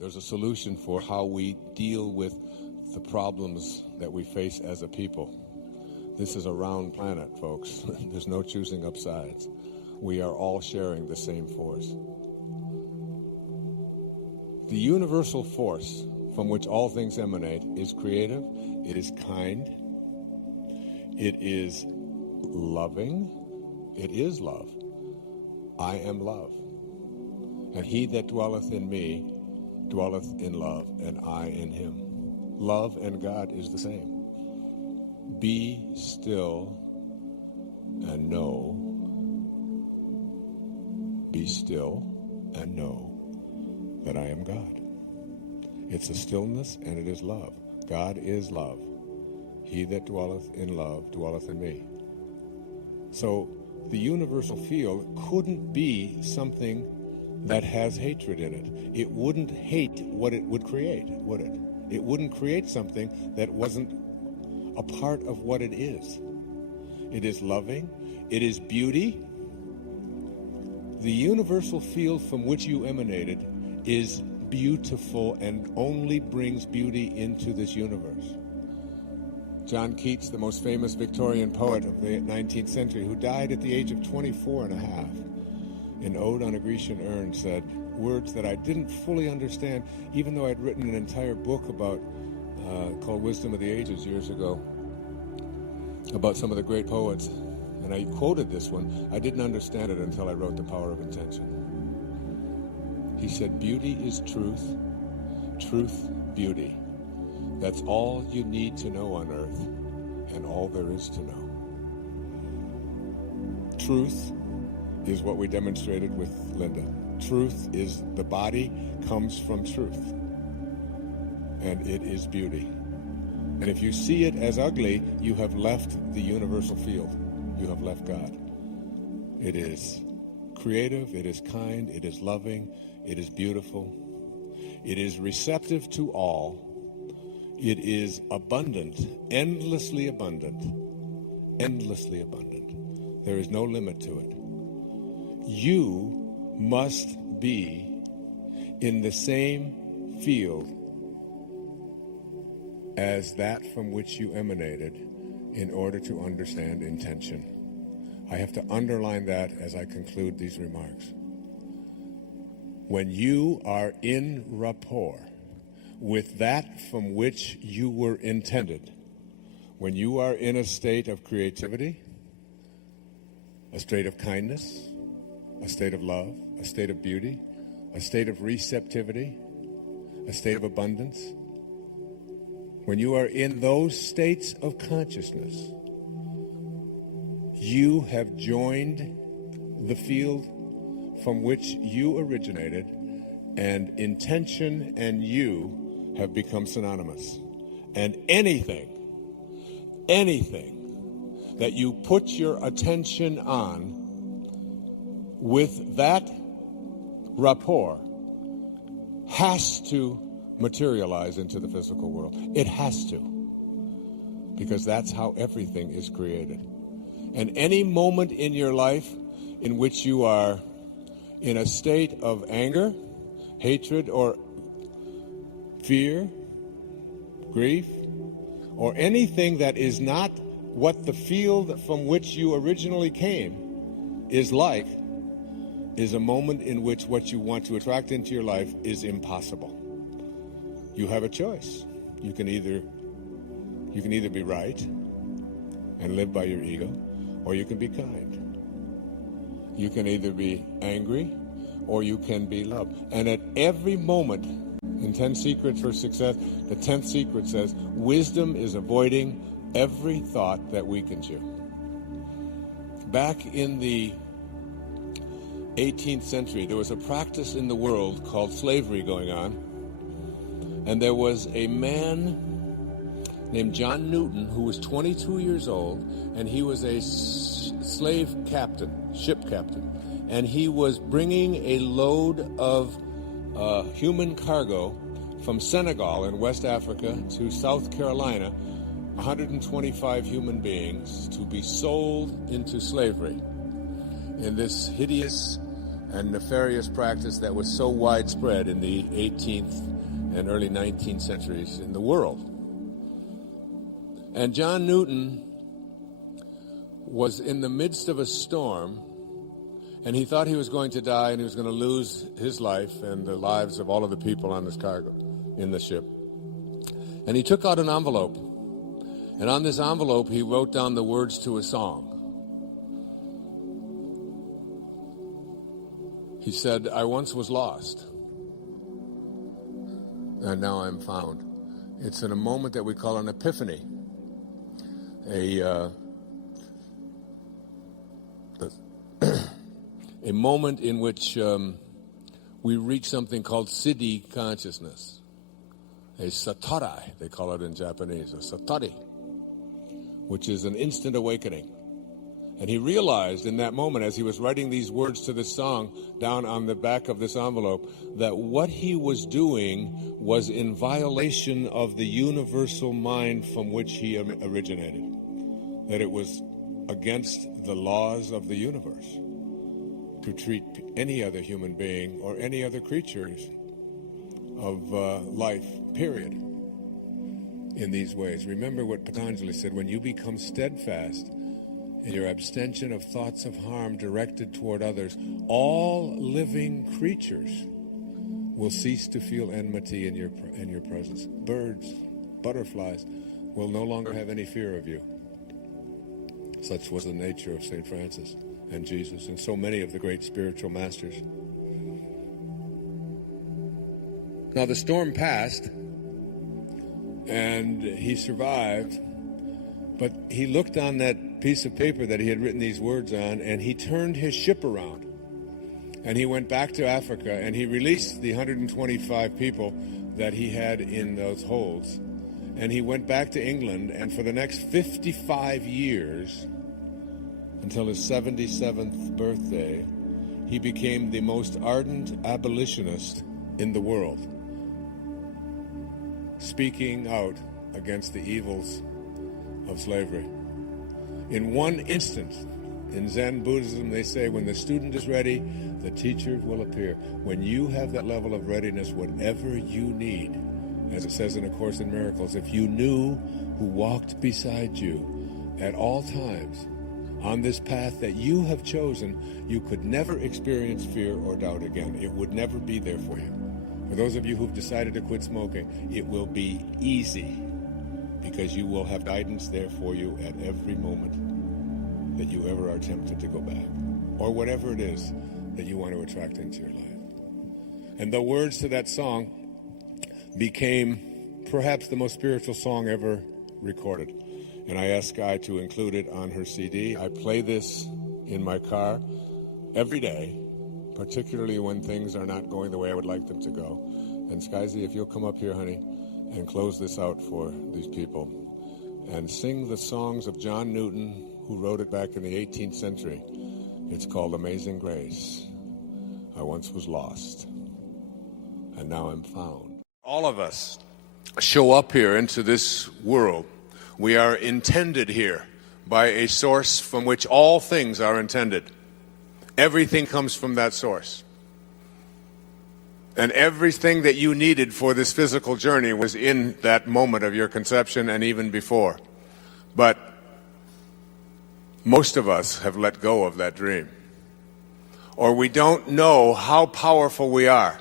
There's a solution for how we deal with the problems that we face as a people. This is a round planet, folks. There's no choosing up sides. We are all sharing the same force. The universal force from which all things emanate is creative, it is kind, it is loving, it is love. I am love. And he that dwelleth in me dwelleth in love, and I in him. Love and God is the same. Be still and know. Be still and know that I am God. It's a stillness and it is love. God is love. He that dwelleth in love dwelleth in me. So the universal field couldn't be something that has hatred in it. It wouldn't hate what it would create, would it? It wouldn't create something that wasn't a part of what it is. It is loving. It is beauty. The universal field from which you emanated is beautiful and only brings beauty into this universe. John Keats, the most famous Victorian poet of the 19th century, who died at the age of 24 and a half, in Ode on a Grecian Urn, said words that I didn't fully understand, even though I'd written an entire book about called Wisdom of the Ages years ago, about some of the great poets. And I quoted this one. I didn't understand it until I wrote The Power of Intention. He said, beauty is truth, truth, beauty. That's all you need to know on earth, and all there is to know. Truth is what we demonstrated with Linda. Truth is, the body comes from truth, and it is beauty. And if you see it as ugly, you have left the universal field. You have left God. It is creative, it is kind, it is loving, it is beautiful, it is receptive to all, it is abundant, endlessly abundant, endlessly abundant. There is no limit to it. You must be in the same field as that from which you emanated in order to understand intention. I have to underline that as I conclude these remarks. When you are in rapport with that from which you were intended, when you are in a state of creativity, a state of kindness, a state of love, a state of beauty, a state of receptivity, a state of abundance, when you are in those states of consciousness, you have joined the field from which you originated, and intention and you have become synonymous. And anything that you put your attention on with that rapport has to materialize into the physical world. It has to, because that's how everything is created. And any moment in your life in which you are in a state of anger, hatred, or fear, grief, or anything that is not what the field from which you originally came is like, is a moment in which what you want to attract into your life is impossible. You have a choice. You can either be right and live by your ego, or you can be kind. You can either be angry or you can be loved. And at every moment, in 10 Secrets for Success, the 10th secret says, wisdom is avoiding every thought that weakens you. Back in the 18th century, there was a practice in the world called slavery going on. And there was a man named John Newton who was 22 years old, and he was a slave captain, ship captain. And he was bringing a load of human cargo from Senegal in West Africa to South Carolina, 125 human beings to be sold into slavery in this hideous and nefarious practice that was so widespread in the 18th and early 19th centuries in the world. And John Newton was in the midst of a storm, and he thought he was going to die and he was going to lose his life and the lives of all of the people on this cargo in the ship. And he took out an envelope, and on this envelope he wrote down the words to a song. He said, "I once was lost, and now I'm found." It's in a moment that we call an epiphany, a moment in which we reach something called siddhi consciousness, a satori, they call it in Japanese, a satori, which is an instant awakening. And he realized in that moment, as he was writing these words to this song down on the back of this envelope, that what he was doing was in violation of the universal mind from which he originated. That it was against the laws of the universe to treat any other human being or any other creatures of life, period, in these ways. Remember what Patanjali said: when you become steadfast in your abstention of thoughts of harm directed toward others, all living creatures will cease to feel enmity in your presence. Birds, butterflies will no longer have any fear of you. Such was the nature of St. Francis and Jesus and so many of the great spiritual masters. Now the storm passed, and he survived, but he looked on that piece of paper that he had written these words on, and he turned his ship around, and he went back to Africa, and he released the 125 people that he had in those holds, and he went back to England, and for the next 55 years, until his 77th birthday, he became the most ardent abolitionist in the world, speaking out against the evils of slavery. In one instant, in Zen Buddhism, they say, when the student is ready, the teacher will appear. When you have that level of readiness, whatever you need, as it says in A Course in Miracles, if you knew who walked beside you at all times on this path that you have chosen, you could never experience fear or doubt again. It would never be there for you. For those of you who've decided to quit smoking, it will be easy, because you will have guidance there for you at every moment that you ever are tempted to go back, or whatever it is that you want to attract into your life. And the words to that song became perhaps the most spiritual song ever recorded. And I asked Guy to include it on her CD. I play this in my car every day, particularly when things are not going the way I would like them to go. And Skyzy, if you'll come up here, honey, and close this out for these people, and sing the songs of John Newton, who wrote it back in the 18th century. It's called Amazing Grace. I once was lost, and now I'm found. All of us show up here into this world. We are intended here by a source from which all things are intended. Everything comes from that source. And everything that you needed for this physical journey was in that moment of your conception and even before. But most of us have let go of that dream. Or we don't know how powerful we are.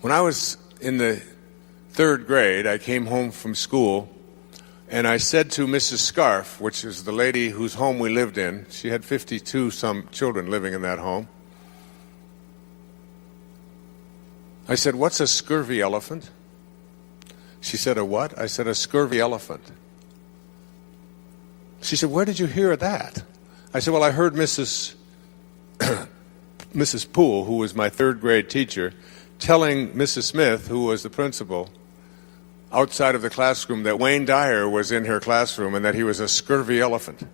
When I was in the 3rd grade, I came home from school, and I said to Mrs. Scarf, which is the lady whose home we lived in, she had 52-some children living in that home, I said, "What's a scurvy elephant?" She said, "A what?" I said, "A scurvy elephant." She said, "Where did you hear that?" I said, "Well, I heard Mrs. Poole, who was my 3rd grade teacher, telling Mrs. Smith, who was the principal, outside of the classroom, that Wayne Dyer was in her classroom and that he was a scurvy elephant."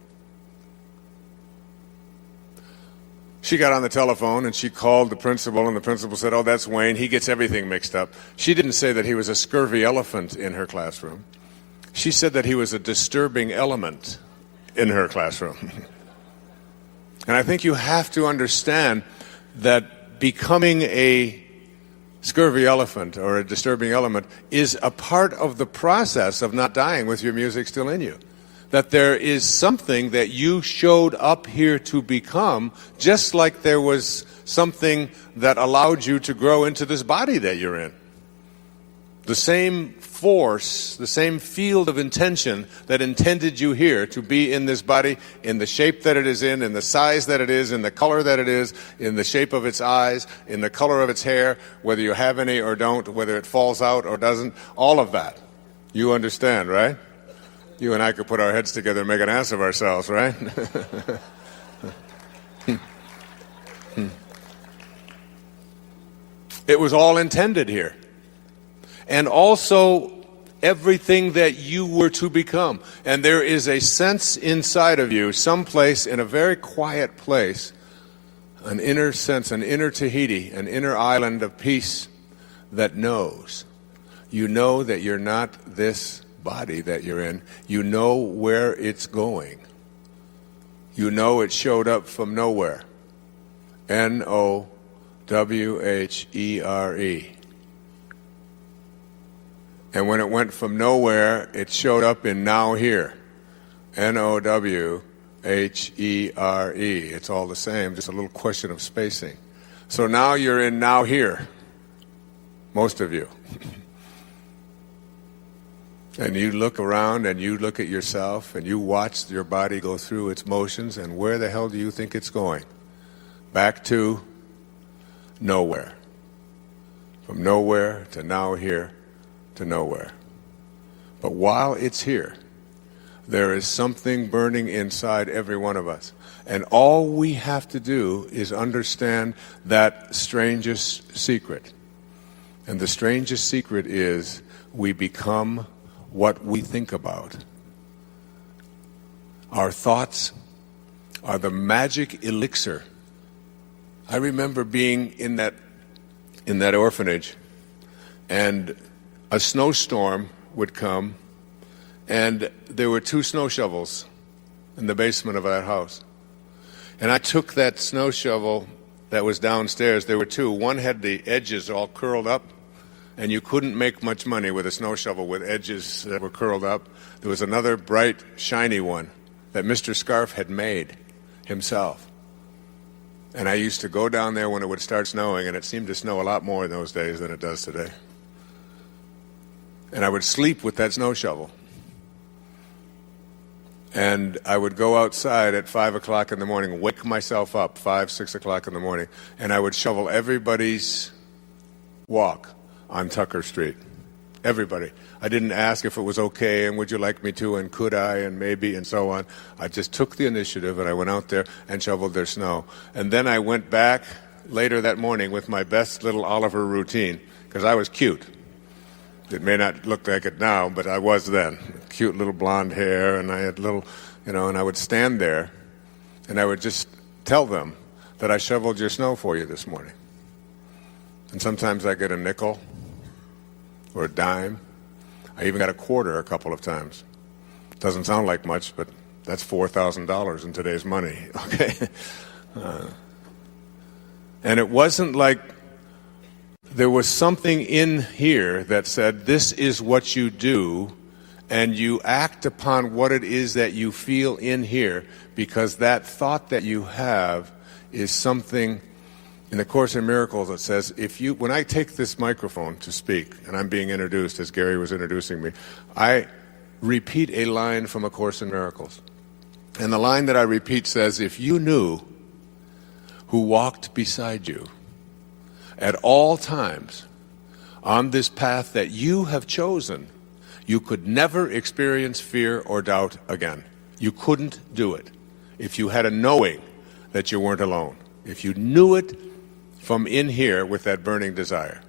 She got on the telephone and she called the principal, and the principal said, "Oh, that's Wayne. He gets everything mixed up." She didn't say that he was a scurvy elephant in her classroom. She said that he was a disturbing element in her classroom. And I think you have to understand that becoming a scurvy elephant or a disturbing element is a part of the process of not dying with your music still in you. That there is something that you showed up here to become, just like there was something that allowed you to grow into this body that you're in. The same force, the same field of intention that intended you here to be in this body, in the shape that it is in the size that it is, in the color that it is, in the shape of its eyes, in the color of its hair, whether you have any or don't, whether it falls out or doesn't, all of that. You understand, right? You and I could put our heads together and make an ass of ourselves, right? It was all intended here. And also everything that you were to become. And there is a sense inside of you, someplace in a very quiet place, an inner sense, an inner Tahiti, an inner island of peace that knows. You know that you're not this body that you're in. You know where it's going. You know it showed up from nowhere. Nowhere. And when it went from nowhere, it showed up in now here. Nowhere. It's all the same, just a little question of spacing. So now you're in now here, most of you. And you look around and you look at yourself and you watch your body go through its motions, and where the hell do you think it's going? Back to nowhere. From nowhere to now here to nowhere. But while it's here, there is something burning inside every one of us. And all we have to do is understand that strangest secret. And the strangest secret is we become what we think about. Our thoughts are the magic elixir. I remember being in that orphanage, and a snowstorm would come, and there were 2 snow shovels in the basement of that house. And I took that snow shovel that was downstairs. There were 2. One had the edges all curled up, and you couldn't make much money with a snow shovel with edges that were curled up. There was another bright, shiny one that Mr. Scarf had made himself. And I used to go down there when it would start snowing, and it seemed to snow a lot more in those days than it does today. And I would sleep with that snow shovel. And I would go outside at 5 o'clock in the morning, wake myself up, 5, 6 o'clock in the morning, and I would shovel everybody's walk on Tucker Street. Everybody. I didn't ask if it was okay and would you like me to and could I and maybe and so on. I just took the initiative and I went out there and shoveled their snow. And then I went back later that morning with my best little Oliver routine, because I was cute. It may not look like it now, but I was then. Cute little blonde hair, and I had little, and I would stand there, and I would just tell them that I shoveled your snow for you this morning. And sometimes I get a nickel or a dime. I even got a quarter a couple of times. Doesn't sound like much, but that's $4,000 in today's money, okay? And it wasn't like there was something in here that said, this is what you do, and you act upon what it is that you feel in here, because that thought that you have is something in the Course in Miracles that says, when I take this microphone to speak, and I'm being introduced as Gary was introducing me, I repeat a line from A Course in Miracles. And the line that I repeat says, if you knew who walked beside you at all times on this path that you have chosen, you could never experience fear or doubt again. You couldn't do it if you had a knowing that you weren't alone. If you knew it from in here with that burning desire.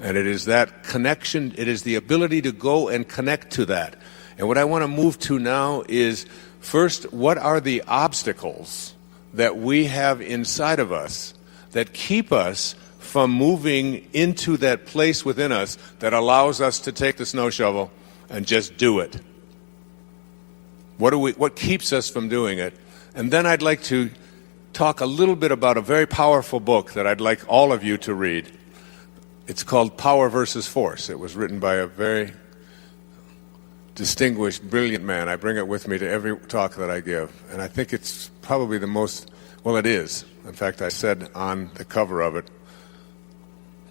And it is that connection, it is the ability to go and connect to that. And what I want to move to now is, first, what are the obstacles that we have inside of us that keep us from moving into that place within us that allows us to take the snow shovel and just do it? What keeps us from doing it? And then I'd like to talk a little bit about a very powerful book that I'd like all of you to read. It's called Power versus Force. It was written by a very distinguished, brilliant man. I bring it with me to every talk that I give. And I think it's probably the most, well, it is. In fact, I said on the cover of it,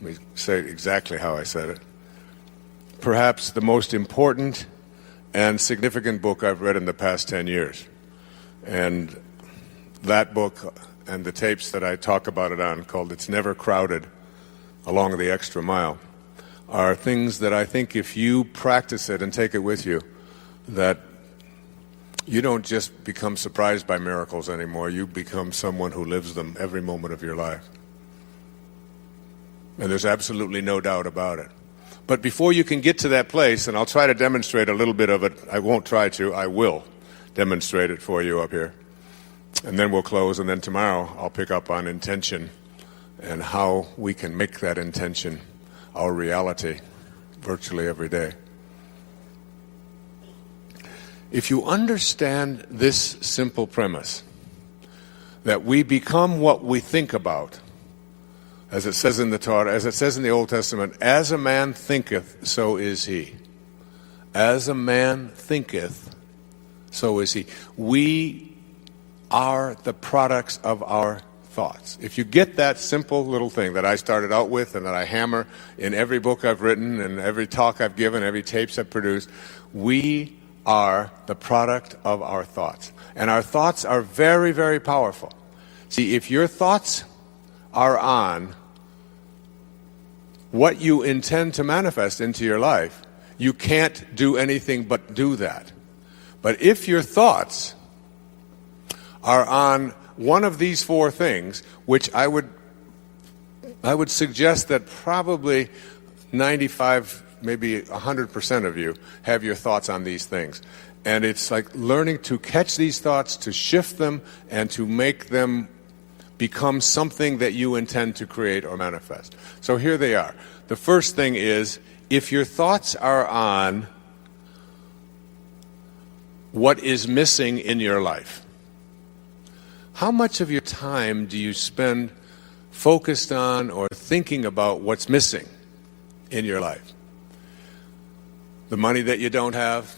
let me say exactly how I said it, perhaps the most important and significant book I've read in the past 10 years. And that book and the tapes that I talk about it on, called It's Never Crowded, Along the Extra Mile, are things that I think if you practice it and take it with you, that you don't just become surprised by miracles anymore. You become someone who lives them every moment of your life. And there's absolutely no doubt about it. But before you can get to that place, and I'll try to demonstrate a little bit of it, I won't try to, I will demonstrate it for you up here. And then we'll close, and then tomorrow I'll pick up on intention and how we can make that intention our reality virtually every day. If you understand this simple premise, that we become what we think about, as it says in the Torah, as it says in the Old Testament, as a man thinketh, so is he. As a man thinketh, so is he. We are the products of our thoughts. If you get that simple little thing that I started out with and that I hammer in every book I've written and every talk I've given, every tapes I've produced, we are the product of our thoughts. And our thoughts are very, very powerful. See, if your thoughts are on what you intend to manifest into your life, you can't do anything but do that. But if your thoughts are on one of these four things, which I would suggest that probably 95, maybe 100% of you have your thoughts on these things. And it's like learning to catch these thoughts, to shift them, and to make them become something that you intend to create or manifest. So here they are. The first thing is, if your thoughts are on what is missing in your life, how much of your time do you spend focused on or thinking about what's missing in your life? The money that you don't have,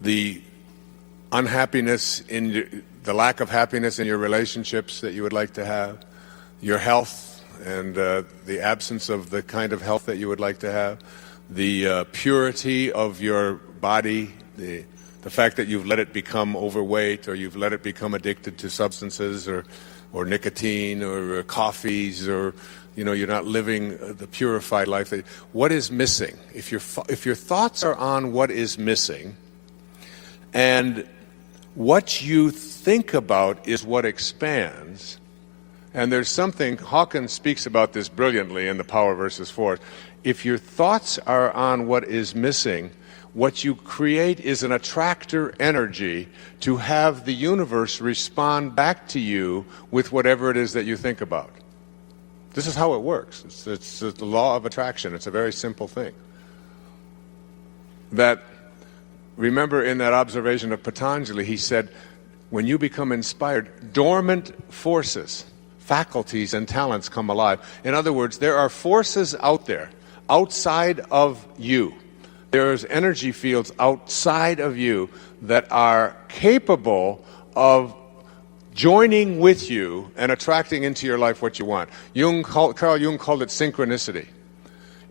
the unhappiness the lack of happiness in your relationships that you would like to have, your health and the absence of the kind of health that you would like to have, the purity of your body, the fact that you've let it become overweight or you've let it become addicted to substances or nicotine or coffees, or you're not living the purified life. What is missing? If your thoughts are on what is missing, and what you think about is what expands, and there's something, Hawkins speaks about this brilliantly in the Power versus Force. If your thoughts are on what is missing, what you create is an attractor energy to have the universe respond back to you with whatever it is that you think about. This is how it works. It's the law of attraction. It's a very simple thing. Remember in that observation of Patanjali, he said, when you become inspired, dormant forces, faculties, and talents come alive. In other words, there are forces out there, outside of you. There's energy fields outside of you that are capable of joining with you and attracting into your life what you want. Carl Jung called it synchronicity.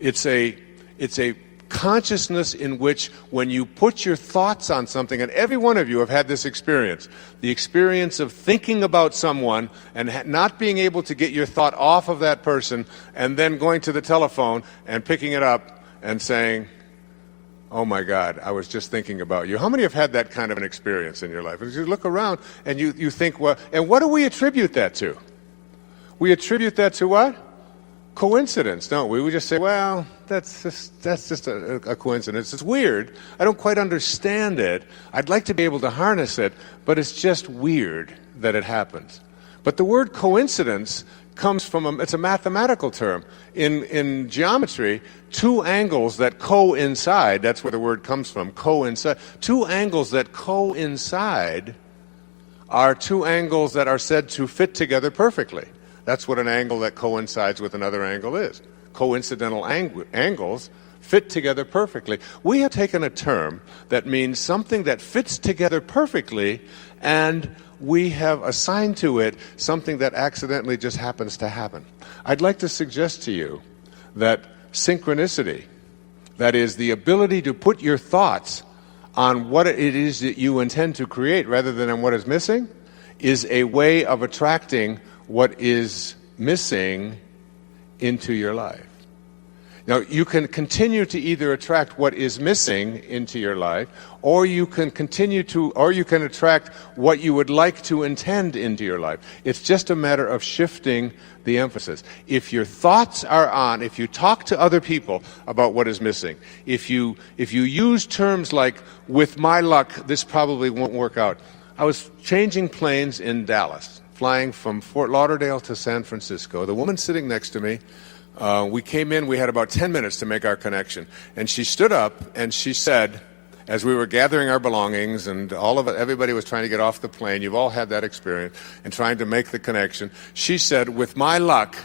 It's a consciousness in which when you put your thoughts on something, and every one of you have had this experience, the experience of thinking about someone and not being able to get your thought off of that person, and then going to the telephone and picking it up and saying, oh my God, I was just thinking about you. How many have had that kind of an experience in your life? As you look around and you think, well, and what do we attribute that to? We attribute that to what? Coincidence, don't we? We just say, well, that's just a coincidence. It's weird. I don't quite understand it. I'd like to be able to harness it, but it's just weird that it happens. But the word coincidence comes from it's a mathematical term. In geometry, two angles that coincide, that's where the word comes from, coincide. Two angles that coincide are two angles that are said to fit together perfectly. That's what an angle that coincides with another angle is. Coincidental angles fit together perfectly. We have taken a term that means something that fits together perfectly, and we have assigned to it something that accidentally just happens to happen. I'd like to suggest to you that synchronicity, that is the ability to put your thoughts on what it is that you intend to create rather than on what is missing, is a way of attracting what is missing into your life. Now, you can continue to either attract what is missing into your life, or you can attract what you would like to intend into your life. It's just a matter of shifting the emphasis. If your thoughts are on, if you talk to other people about what is missing, if you use terms like, with my luck, this probably won't work out. I was changing planes in Dallas, flying from Fort Lauderdale to San Francisco. The woman sitting next to me, we came in, we had about 10 minutes to make our connection. And she stood up and she said, as we were gathering our belongings and everybody was trying to get off the plane, you've all had that experience, and trying to make the connection, she said, with my luck,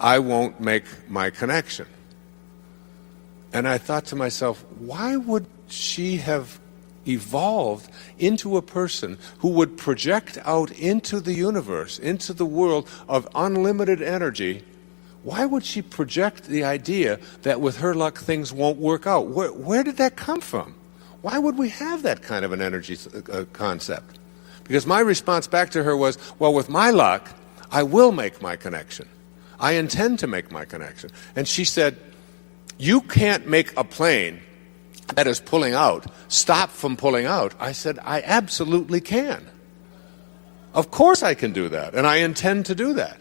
I won't make my connection. And I thought to myself, why would she have evolved into a person who would project out into the universe, into the world of unlimited energy? Why would she project the idea that with her luck things won't work out? Where did that come from? Why would we have that kind of an energy concept? Because my response back to her was, well, with my luck, I will make my connection. I intend to make my connection. And she said, you can't make a plane that is pulling out stop from pulling out. I said, I absolutely can. Of course I can do that, and I intend to do that.